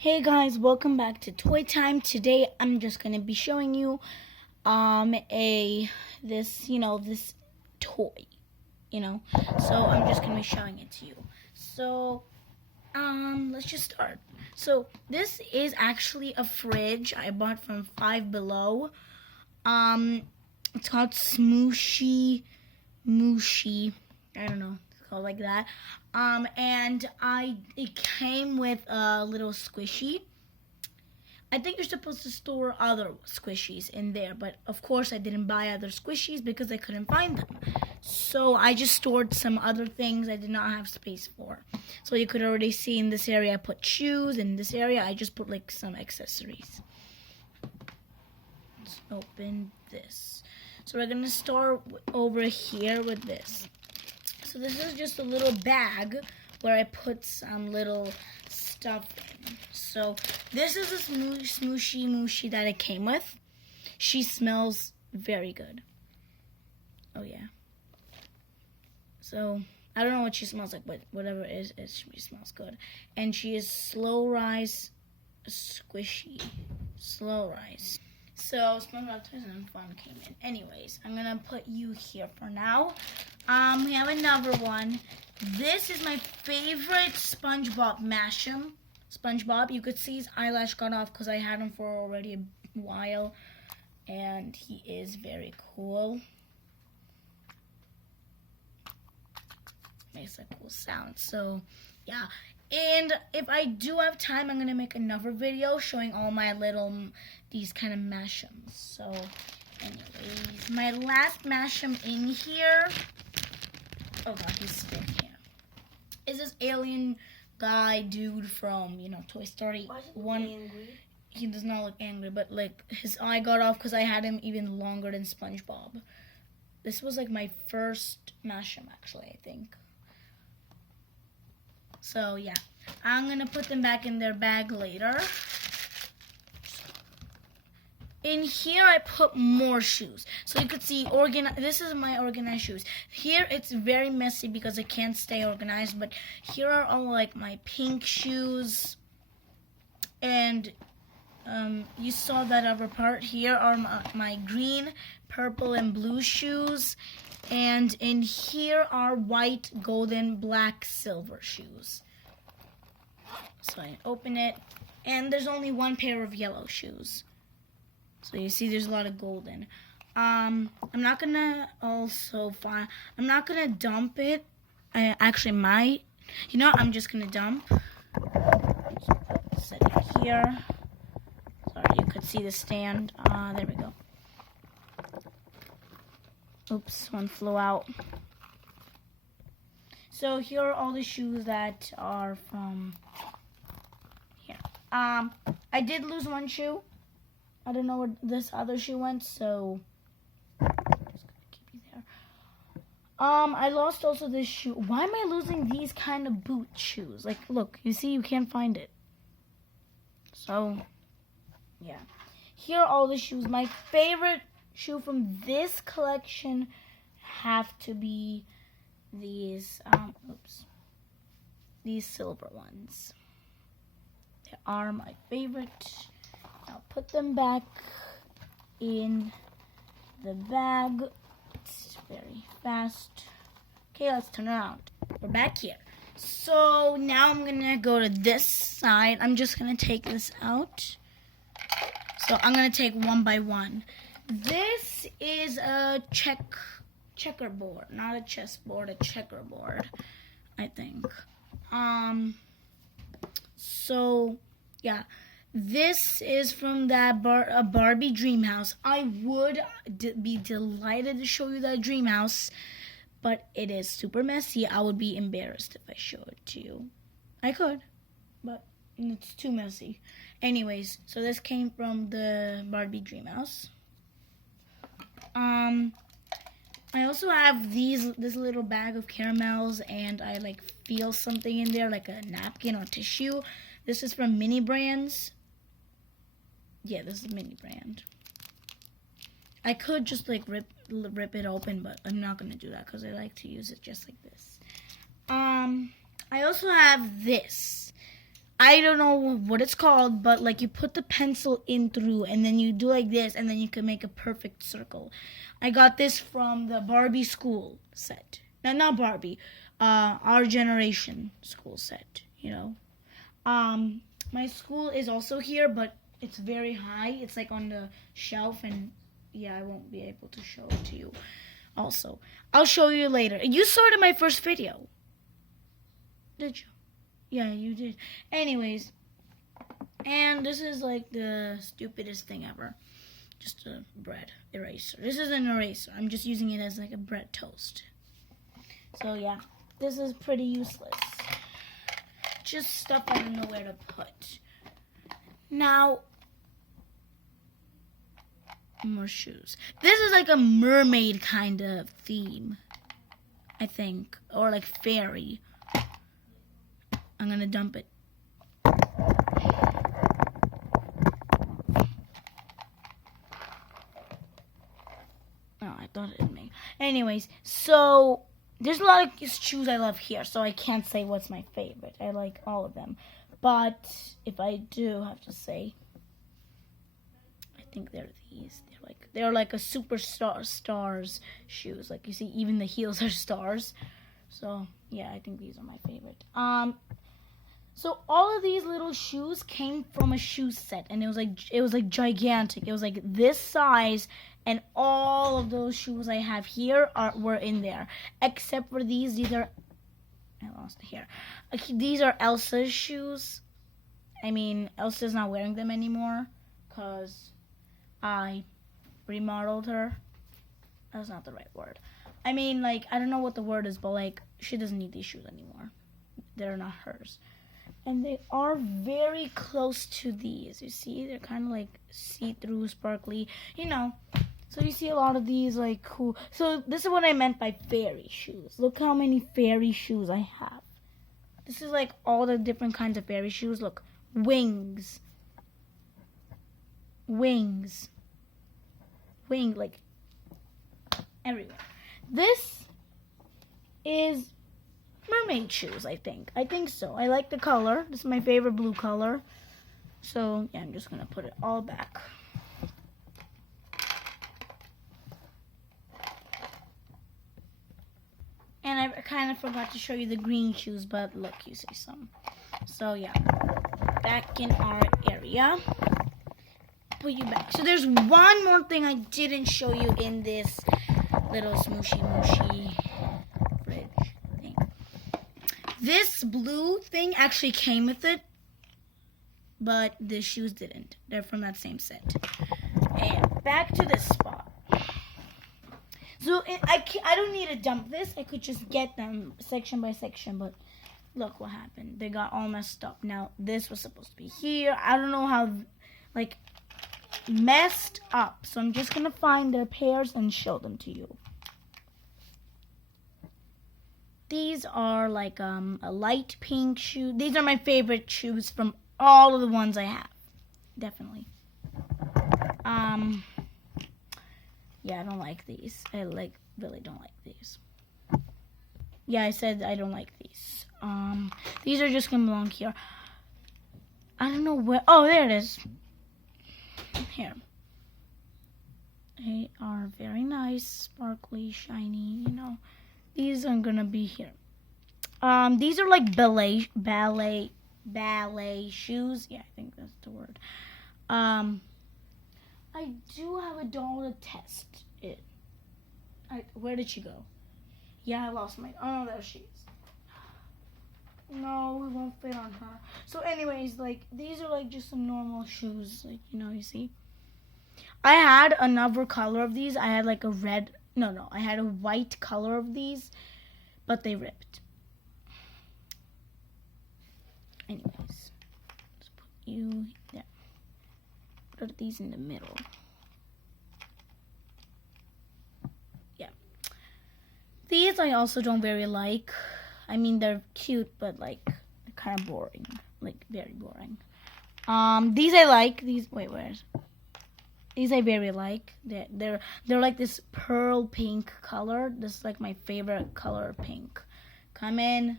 Hey guys, welcome back to Toy Time. Today I'm just gonna be showing you this toy, So I'm just gonna be showing it to you. So let's just start. So this is actually a fridge I bought from Five Below. It's called Smooshy Mooshie. I don't know. It's called like that. And it came with a little squishy. I think you're supposed to store other squishies in there, but of course I didn't buy other squishies because I couldn't find them. So I just stored some other things I did not have space for. So you could already see in this area I put shoes, in this area I just put like some accessories. Let's open this. So we're gonna start over here with this. So this is just a little bag where I put some little stuff in. So this is a Smooshy that it came with. She smells very good. Oh yeah. So I don't know what she smells like, but whatever it is, she smells good. And she is slow rise squishy. Slow rise. So SpongeBob Toys and Fun came in. Anyways, I'm gonna put you here for now. We have another one. This is my favorite SpongeBob Mash'em. SpongeBob, you could see his eyelash got off because I had him for already a while, and he is very cool. Makes a cool sound. So yeah, and if I do have time, I'm gonna make another video showing all my these kind of Mash'ems. So anyways, my last Mash'em in here, oh god, he's still here, is this alien guy dude from Toy Story 1. He does not look angry, but like his eye got off because I had him even longer than SpongeBob. This was like my first Mash'em actually, I think. So yeah, I'm gonna put them back in their bag later. In here I put more shoes. So you could see this is my organized shoes. Here it's very messy because I can't stay organized, but here are all like my pink shoes. And you saw that other part. Here are my green, purple, and blue shoes. And in here are white, golden, black, silver shoes. So I open it, and there's only one pair of yellow shoes. So you see there's a lot of golden. I'm not gonna dump it. I actually might. I'm just gonna dump. Set it here. Sorry, you could see the stand. There we go. Oops, one flew out. So here are all the shoes that are from here. I did lose one shoe. I don't know where this other shoe went, so I'm just gonna keep you there. I lost also this shoe. Why am I losing these kind of boot shoes? Like, look, you see, you can't find it. So, yeah. Here are all the shoes. My favorite shoe from this collection have to be these these silver ones. They are my favorite. I'll put them back in the bag. It's very fast. Okay, let's turn around. We're back here. So now I'm gonna go to this side. I'm just gonna take this out. So I'm gonna take one by one. This is a checkerboard, not a chessboard, a checkerboard, I think. So yeah, this is from that Barbie dream house. I would be delighted to show you that dream house, but it is super messy. I would be embarrassed if I show it to you. I could, but it's too messy. Anyways, so this came from the Barbie dream house. I also have this little bag of caramels, and I like feel something in there, like a napkin or tissue. This is from Mini Brands. Yeah, this is Mini Brand. I could just like rip it open, but I'm not gonna do that because I like to use it just like this. I also have this. I don't know what it's called, but like you put the pencil in through and then you do like this and then you can make a perfect circle. I got this from the Barbie school set. No, not Barbie. Our generation school set, you know. My school is also here, but it's very high. It's like on the shelf, and yeah, I won't be able to show it to you. Also, I'll show you later. You saw it in my first video. Did you? Yeah, you did. Anyways, and this is like the stupidest thing ever. Just a bread eraser. This is an eraser. I'm just using it as like a bread toast. So yeah, this is pretty useless. Just stuff I don't know where to put. Now, more shoes. This is like a mermaid kind of theme, I think, or like fairy. I'm gonna dump it. Oh, I thought it may. Anyways, so there's a lot of shoes I love here, so I can't say what's my favorite. I like all of them. But if I do have to say, I think they're these. They're like a superstar stars shoes. Like you see, even the heels are stars. So yeah, I think these are my favorite. So all of these little shoes came from a shoe set, and it was like gigantic. It was like this size, and all of those shoes I have here were in there, except for these. These are, I lost it here. These are Elsa's shoes. I mean, Elsa's not wearing them anymore because I remodeled her. That's not the right word. I mean, like, I don't know what the word is, but like, she doesn't need these shoes anymore. They're not hers. And they are very close to these. You see, they're kind of like see-through, sparkly, you know. So you see a lot of these like cool. So this is what I meant by fairy shoes. Look how many fairy shoes I have. This is like all the different kinds of fairy shoes. Look, wings. Wings. Wing, like everywhere. This is mermaid shoes, I think. I think so. I like the color. This is my favorite blue color. So, yeah, I'm just going to put it all back. And I kind of forgot to show you the green shoes, but look, you see some. So, yeah. Back in our area. Put you back. So, there's one more thing I didn't show you in this little Smooshy fridge. This blue thing actually came with it, but the shoes didn't. They're from that same set. And back to this spot. So I don't need to dump this. I could just get them section by section, but look what happened. They got all messed up. Now, this was supposed to be here. I don't know how, like, messed up. So I'm just going to find their pairs and show them to you. These are like a light pink shoe. These are my favorite shoes from all of the ones I have. Definitely. Yeah, I don't like these. I really don't like these. Yeah, I said I don't like these. These are just gonna belong here. I don't know where. Oh, there it is. Here. They are very nice, sparkly, shiny, you know. These are gonna be here. These are like ballet shoes. Yeah, I think that's the word. I do have a doll to test it. Where did she go? Yeah, I lost my. Oh, there she is. No, it won't fit on her. So, anyways, like these are like just some normal shoes, like you see. I had another color of these. I had like a red. No, I had a white color of these, but they ripped. Anyways, let's put you there. Put these in the middle. Yeah. These I also don't very like. I mean, they're cute, but like they're kind of boring. Like very boring. These I like. These These I very like. They're like this pearl pink color. This is like my favorite color, pink. Come in.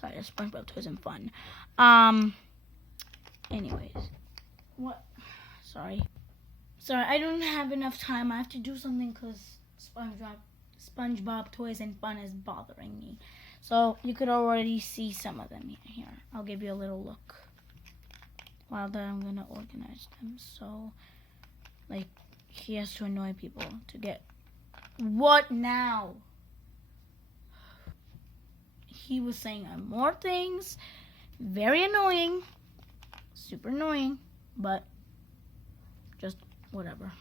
Sorry, the SpongeBob toys and fun. Anyways, what? Sorry, I don't have enough time. I have to do something because SpongeBob toys and fun is bothering me. So you could already see some of them here. I'll give you a little look. While that, I'm gonna organize them. So, like, he has to annoy people to get. What now? He was saying more things. Very annoying. Super annoying. But just whatever.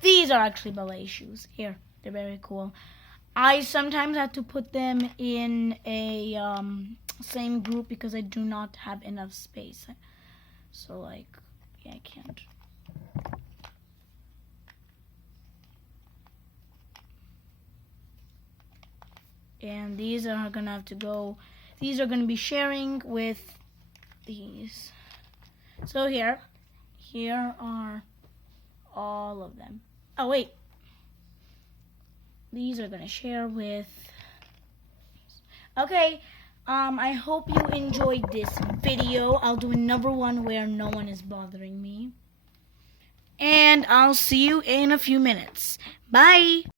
These are actually ballet shoes. Here, they're very cool. I sometimes have to put them in a same group because I do not have enough space. So, like, yeah, I can't. And these are gonna have to go. These are gonna be sharing with these. So here are all of them. Oh wait, these are gonna share with. Okay, I hope you enjoyed this video. I'll do another one where no one is bothering me, and I'll see you in a few minutes. Bye.